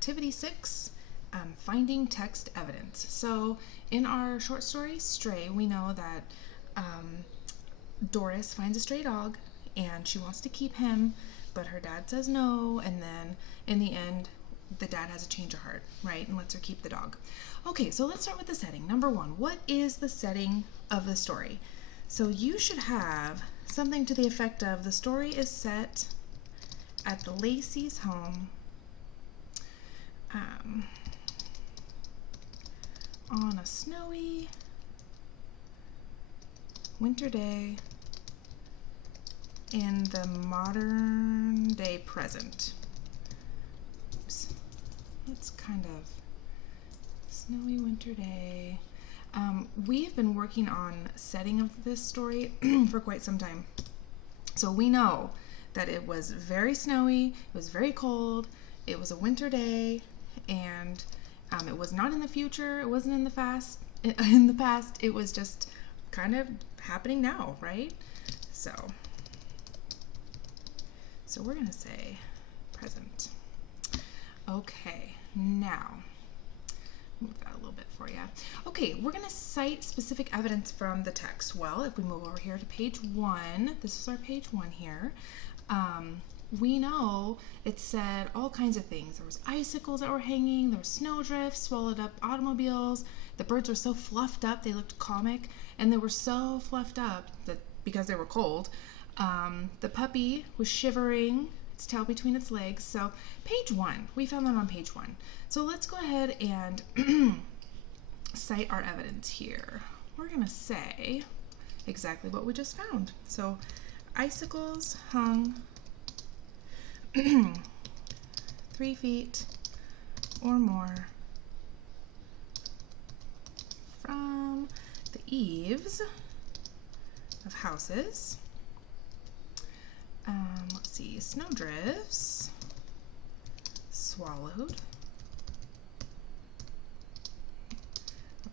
activity 6, finding text evidence. So in our short story, Stray, we know that Doris finds a stray dog and she wants to keep him, but her dad says no, and then in the end, the dad has a change of heart, right, and lets her keep the dog. Okay, so let's start with the setting. Number 1, what is the setting of the story? So you should have something to the effect of the story is set at the Lacey's home on a snowy winter day in the modern day present. Oops. It's kind of snowy winter day. We have been working on setting of this story for quite some time. So we know that it was very snowy, it was very cold, it was a winter day, and it was not in the future, it wasn't in the past, it was just kind of happening now, right? So we're gonna say present. Okay, now move that a little bit for you. Okay, we're going to cite specific evidence from the text. Well, if we move over here to page 1, this is our page 1 here, we know it said all kinds of things. There was icicles that were hanging, there was snowdrifts, swallowed up automobiles, the birds were so fluffed up they looked comic, and they were so fluffed up that because they were cold, the puppy was shivering, its tail between its legs. So page 1, we found that on page 1. So let's go ahead and cite our evidence here. We're going to say exactly what we just found. So icicles hung 3 feet or more from the eaves of houses. Let's see, snowdrifts swallowed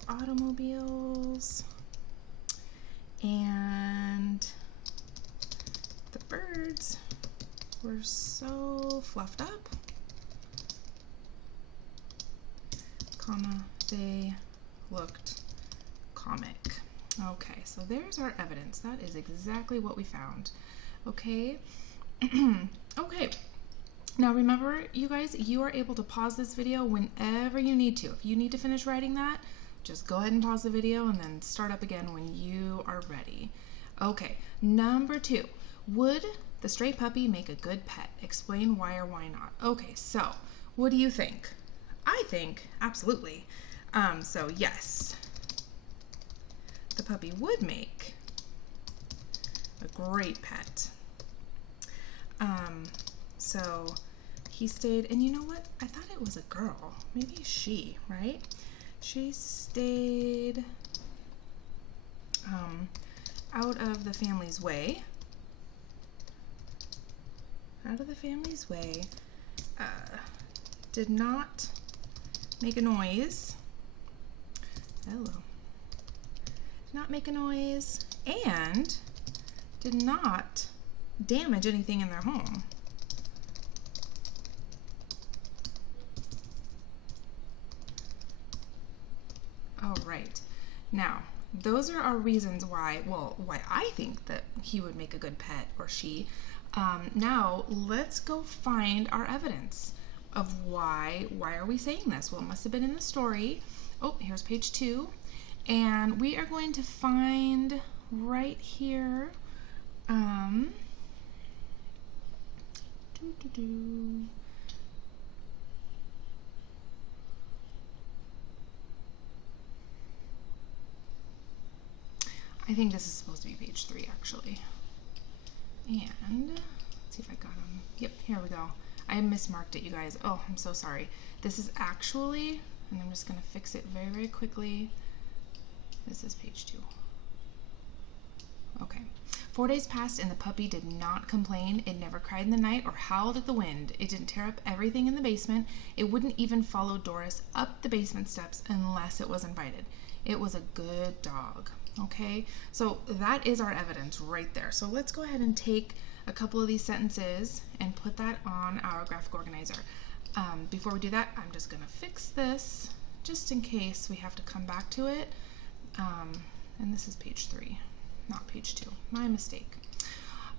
automobiles, and the birds were so fluffed up, comma, they looked comic. Okay, so there's our evidence. That is exactly what we found. Okay. Okay. Now remember, you guys, you are able to pause this video whenever you need to. If you need to finish writing that, just go ahead and pause the video and then start up again when you are ready. Okay, number 2. Would the stray puppy make a good pet? Explain why or why not. Okay, so what do you think? I think absolutely. So yes, the puppy would make a great pet. So he stayed, and you know what? I thought it was a girl. Maybe she, right? She stayed out of the family's way. Out of the family's way. Did not make a noise. Hello. Did not make a noise, and did not damage anything in their home. All right. Now, those are our reasons why I think that he would make a good pet, or she. Now, let's go find our evidence of why are we saying this? Well, it must have been in the story. Oh, here's page 2. And we are going to find right here, I think this is supposed to be page 3, actually. And let's see if I got them. Yep, here we go. I mismarked it, you guys. Oh, I'm so sorry. This is actually, and I'm just going to fix it very, very quickly. This is page 2. Okay. 4 days passed and the puppy did not complain. It never cried in the night or howled at the wind. It didn't tear up everything in the basement. It wouldn't even follow Doris up the basement steps unless it was invited. It was a good dog. Okay, so that is our evidence right there. So let's go ahead and take a couple of these sentences and put that on our graphic organizer. Before we do that, I'm just going to fix this just in case we have to come back to it. And this is page 3, not page 2. My mistake.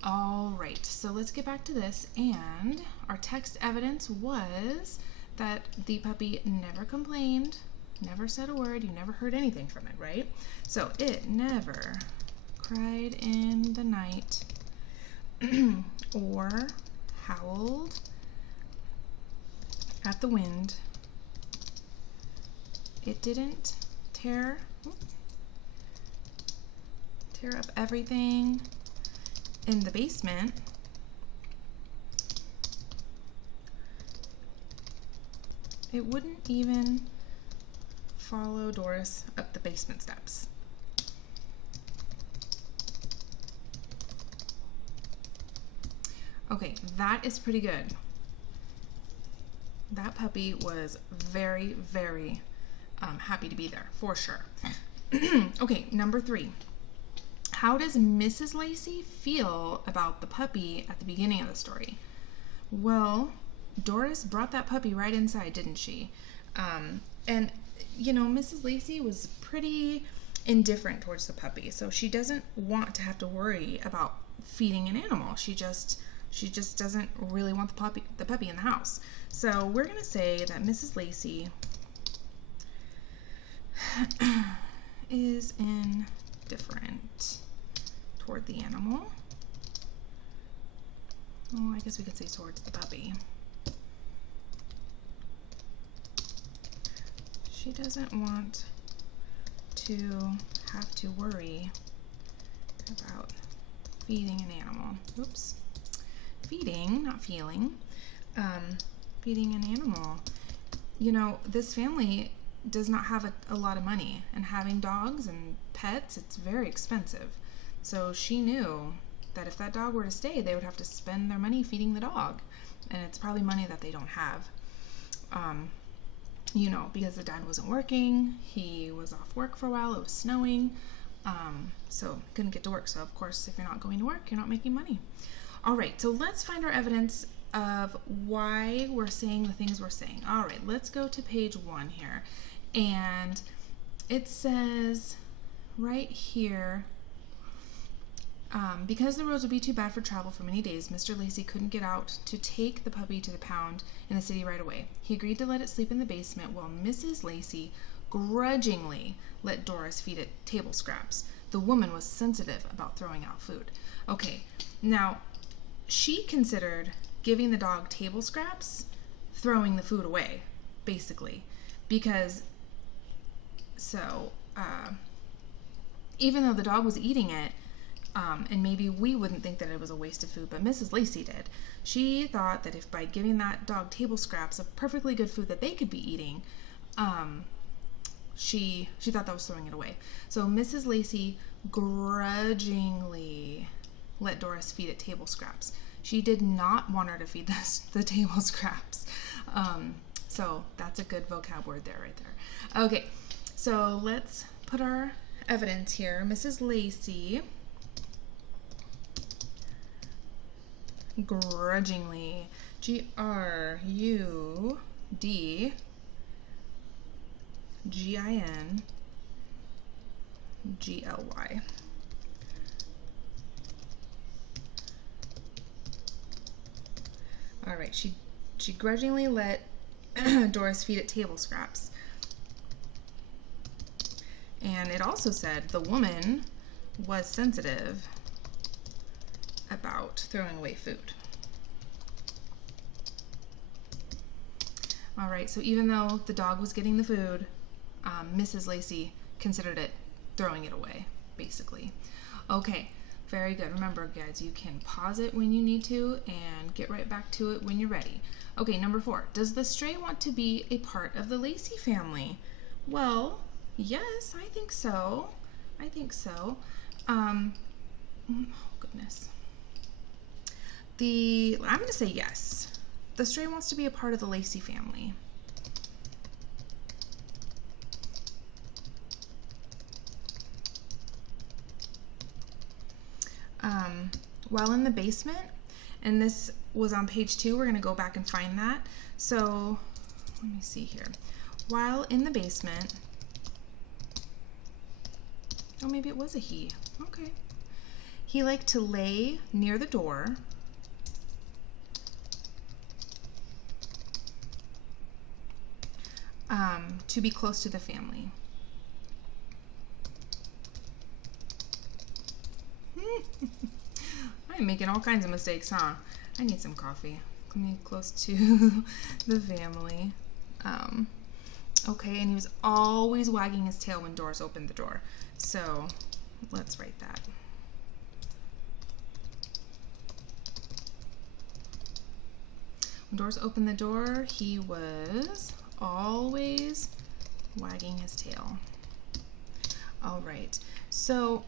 All right, so let's get back to this. And our text evidence was that the puppy never complained, never said a word. You never heard anything from it, right? So it never cried in the night or howled at the wind. It didn't tear up everything in the basement. It wouldn't even follow Doris up the basement steps. Okay, that is pretty good. That puppy was very, very happy to be there, for sure. Okay, number 3. How does Mrs. Lacey feel about the puppy at the beginning of the story? Well, Doris brought that puppy right inside, didn't she? And, you know, Mrs. Lacey was pretty indifferent towards the puppy, so she doesn't want to have to worry about feeding an animal. She just doesn't really want the puppy in the house. So we're going to say that Mrs. Lacey is indifferent toward the animal. Oh, I guess we could say towards the puppy. She doesn't want to have to worry about feeding an animal. Oops. Feeding, not feeling. Feeding an animal. You know, this family does not have a lot of money, and having dogs and pets, it's very expensive. So she knew that if that dog were to stay, they would have to spend their money feeding the dog, and it's probably money that they don't have. You know, because the dad wasn't working, he was off work for a while, it was snowing, so couldn't get to work. So of course, if you're not going to work, you're not making money. All right, so let's find our evidence of why we're saying the things we're saying. All right, let's go to page 1 here. And it says right here, because the roads would be too bad for travel for many days, Mr. Lacey couldn't get out to take the puppy to the pound in the city right away. He agreed to let it sleep in the basement while Mrs. Lacey grudgingly let Doris feed it table scraps. The woman was sensitive about throwing out food. Okay, now she considered giving the dog table scraps throwing the food away, basically, because even though the dog was eating it, and maybe we wouldn't think that it was a waste of food, but Mrs. Lacey did. She thought that if by giving that dog table scraps of perfectly good food that they could be eating, she thought that was throwing it away. So Mrs. Lacey grudgingly let Doris feed it table scraps. She did not want her to feed the table scraps. So that's a good vocab word there, right there. Okay, so let's put our evidence here. Mrs. Lacey grudgingly, Grudgingly. All right, she grudgingly let Doris feed it table scraps. And it also said the woman was sensitive about throwing away food. All right, so even though the dog was getting the food, Mrs. Lacey considered it throwing it away, basically. Okay, very good. Remember, guys, you can pause it when you need to and get right back to it when you're ready. Okay, number 4. Does the stray want to be a part of the Lacey family? Well, yes, I think so. Oh, goodness. I'm going to say yes. The stray wants to be a part of the Lacey family. While in the basement, And this was on page 2. We're going to go back and find that. So let me see here. While in the basement, oh, maybe it was a he. Okay. He liked to lay near the door to be close to the family. I'm making all kinds of mistakes, huh? I need some coffee. Coming close to the family. Okay, and he was always wagging his tail when Doris opened the door. So let's write that. When Doris opened the door, he was always wagging his tail. All right, so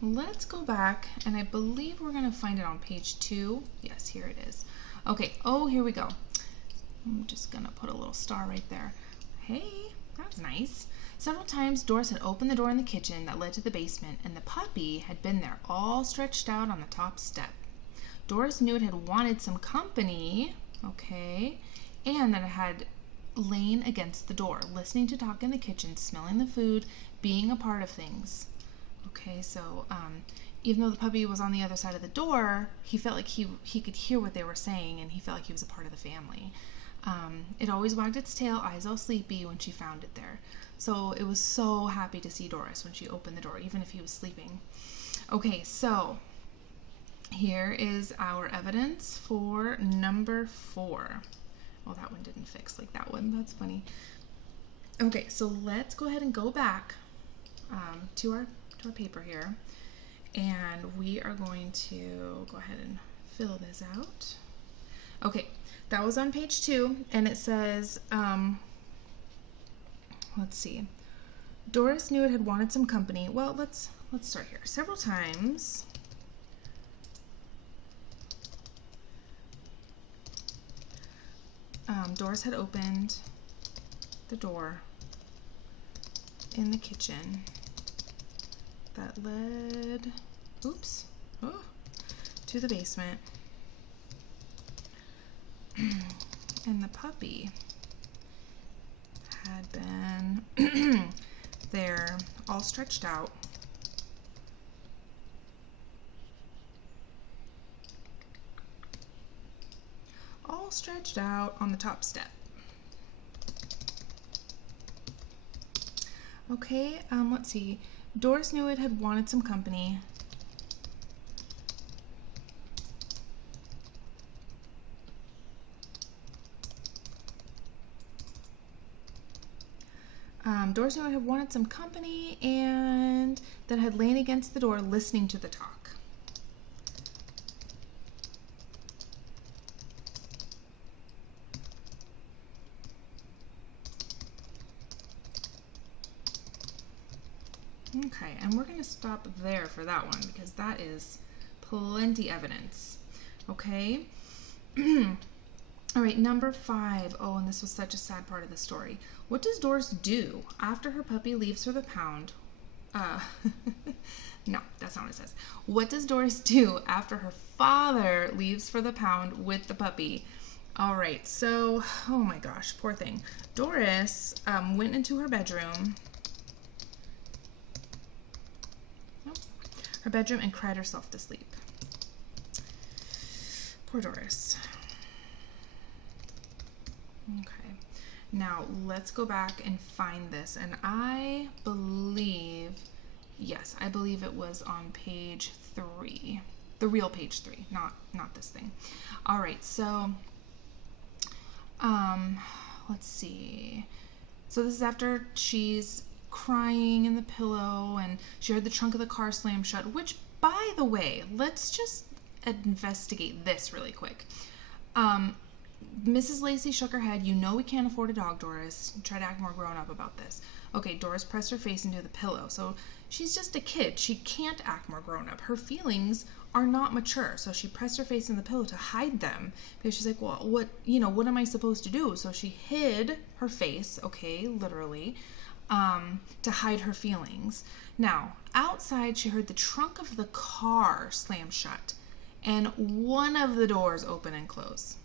let's go back, and I believe we're going to find it on page 2. Yes, here it is. Okay, oh, here we go. I'm just going to put a little star right there. Hey, that's nice. Several times Doris had opened the door in the kitchen that led to the basement, and the puppy had been there all stretched out on the top step. Doris knew it had wanted some company, okay, and that it had lain against the door, listening to talk in the kitchen, smelling the food, being a part of things. Okay, so even though the puppy was on the other side of the door, he felt like he could hear what they were saying, and he felt like he was a part of the family. It always wagged its tail, eyes all sleepy, when she found it there. So it was so happy to see Doris when she opened the door, even if he was sleeping. Okay, so here is our evidence for number 4. Oh, that one didn't fix like that one. That's funny. Okay, so let's go ahead and go back to our paper here, and we are going to go ahead and fill this out. Okay, that was on page 2, and it says, let's see. Doris knew it had wanted some company. Well, let's start here. Several times Doris had opened the door in the kitchen that led, to the basement, and the puppy had been there all stretched out on the top step. Okay, let's see. Doris knew it had wanted some company. Doris knew it had wanted some company, and that had lain against the door listening to the talk. Okay, and we're going to stop there for that one because that is plenty evidence. Okay? All right, number 5. Oh, and this was such a sad part of the story. What does Doris do after her puppy leaves for the pound? No, that's not what it says. What does Doris do after her father leaves for the pound with the puppy? All right, so, oh my gosh, poor thing. Doris went into her bedroom. Her bedroom and cried herself to sleep. Poor Doris. Okay, now let's go back and find this, and I believe, yes, I believe it was on page 3, the real page 3, not this thing. All right, so let's see. So this is after she's crying in the pillow, and she heard the trunk of the car slam shut, which, by the way, let's just investigate this really quick. Mrs. Lacey shook her head. You know we can't afford a dog, Doris. Try to act more grown up about this. Okay, Doris pressed her face into the pillow. So she's just a kid. She can't act more grown up. Her feelings are not mature. So she pressed her face in the pillow to hide them because she's like, well, what am I supposed to do? So she hid her face, okay, literally, to hide her feelings. Now, outside, she heard the trunk of the car slam shut, and one of the doors open and close.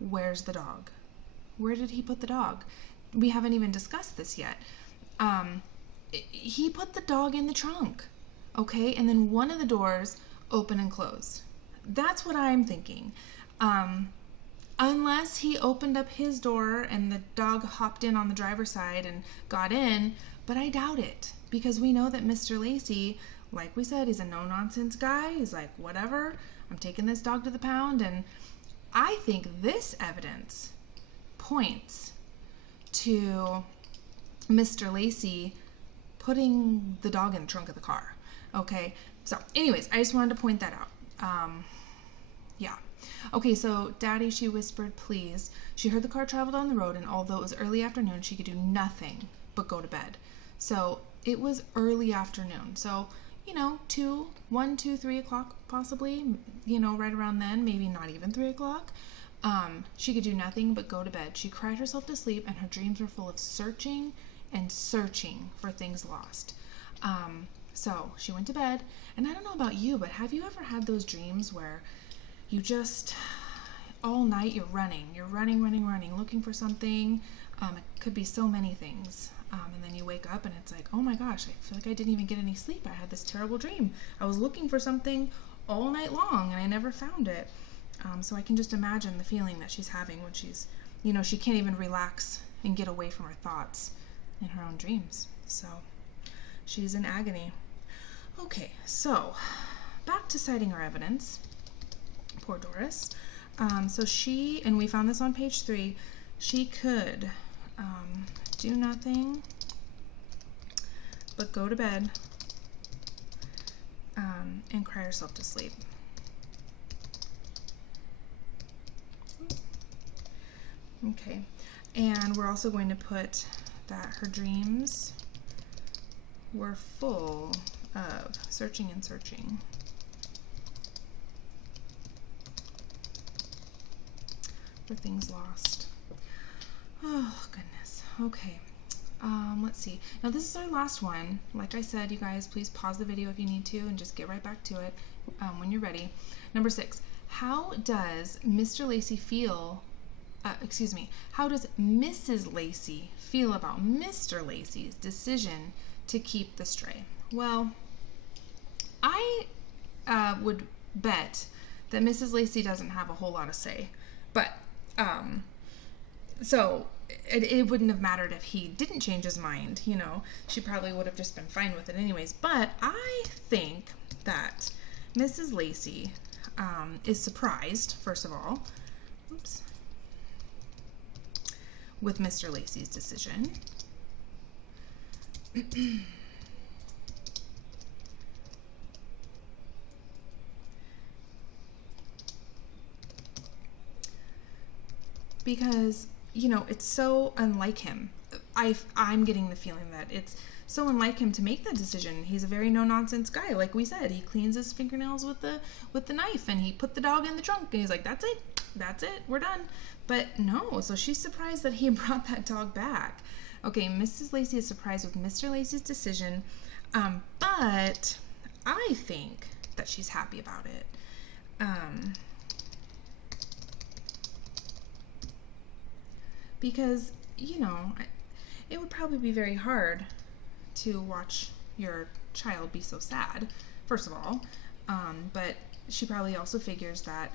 Where's the dog? Where did he put the dog? We haven't even discussed this yet. He put the dog in the trunk, okay? And then one of the doors open and close. That's what I'm thinking. Unless he opened up his door and the dog hopped in on the driver's side and got in, but I doubt it, because we know that Mr. Lacey, like we said, he's a no-nonsense guy. He's like, whatever, I'm taking this dog to the pound. And I think this evidence points to Mr. Lacey putting the dog in the trunk of the car. Okay, so anyways, I just wanted to point that out. Yeah. Okay, so Daddy, she whispered, please. She heard the car travel down the road, and although it was early afternoon, she could do nothing but go to bed. So it was early afternoon. So, 1, 2, 3 o'clock possibly, right around then, maybe not even 3 o'clock. She could do nothing but go to bed. She cried herself to sleep, and her dreams were full of searching and searching for things lost. So she went to bed, and I don't know about you, but have you ever had those dreams where you just, all night you're running, looking for something. It could be so many things. And then you wake up and it's like, oh my gosh, I feel like I didn't even get any sleep. I had this terrible dream. I was looking for something all night long and I never found it. So I can just imagine the feeling that she's having when she's, she can't even relax and get away from her thoughts in her own dreams. So she's in agony. Okay, so back to citing her evidence. Poor Doris. So she, and we found this on page 3, she could do nothing but go to bed and cry herself to sleep. Okay, and we're also going to put that her dreams were full of searching and searching. For things lost. Oh, goodness. Okay. Let's see. Now, this is our last one. Like I said, you guys, please pause the video if you need to and just get right back to it when you're ready. Number 6. How does Mr. Lacey feel, how does Mrs. Lacey feel about Mr. Lacey's decision to keep the stray? Well, I would bet that Mrs. Lacey doesn't have a whole lot of say. But, so it wouldn't have mattered if he didn't change his mind, she probably would have just been fine with it anyways. But I think that Mrs. Lacey is surprised, first of all, with Mr. Lacey's decision. Because, it's so unlike him. I'm getting the feeling that it's so unlike him to make that decision. He's a very no-nonsense guy. Like we said, he cleans his fingernails with the knife, and he put the dog in the trunk, and he's like, that's it, we're done. But no, so she's surprised that he brought that dog back. Okay, Mrs. Lacey is surprised with Mr. Lacey's decision, but I think that she's happy about it. Because, it would probably be very hard to watch your child be so sad, first of all. But she probably also figures that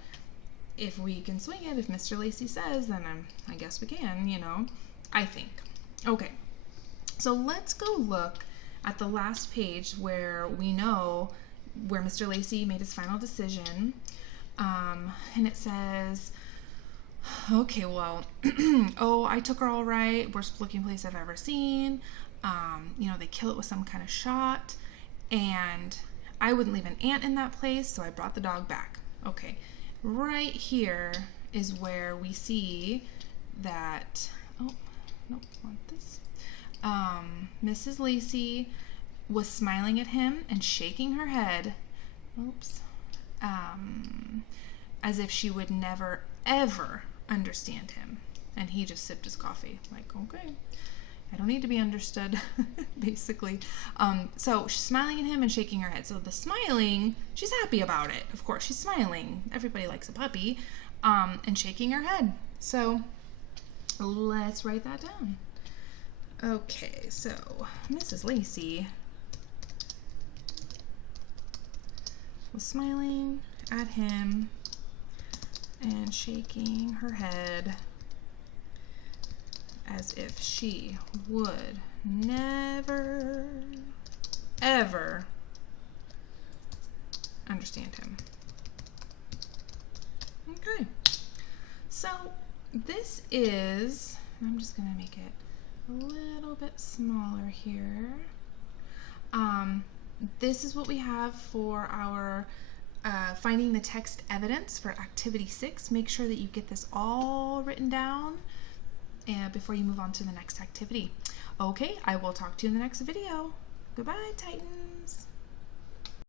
if we can swing it, if Mr. Lacey says, then I guess we can, I think. Okay, so let's go look at the last page where we know where Mr. Lacey made his final decision. And it says, okay, well, oh, I took her all right. Worst looking place I've ever seen. They kill it with some kind of shot. And I wouldn't leave an ant in that place, so I brought the dog back. Okay, right here is where we see that, oh, nope, want this. Mrs. Lacey was smiling at him and shaking her head, as if she would never, ever understand him. And he just sipped his coffee, like, okay. I don't need to be understood, basically. So she's smiling at him and shaking her head. So the smiling, she's happy about it. Of course, she's smiling. Everybody likes a puppy. And shaking her head. So let's write that down. Okay, so Mrs. Lacey was smiling at him and shaking her head as if she would never, ever understand him. Okay, so this is, I'm just going to make it a little bit smaller here. This is what we have for our finding the text evidence for activity 6. Make sure that you get this all written down before you move on to the next activity. Okay, I will talk to you in the next video. Goodbye, Titans.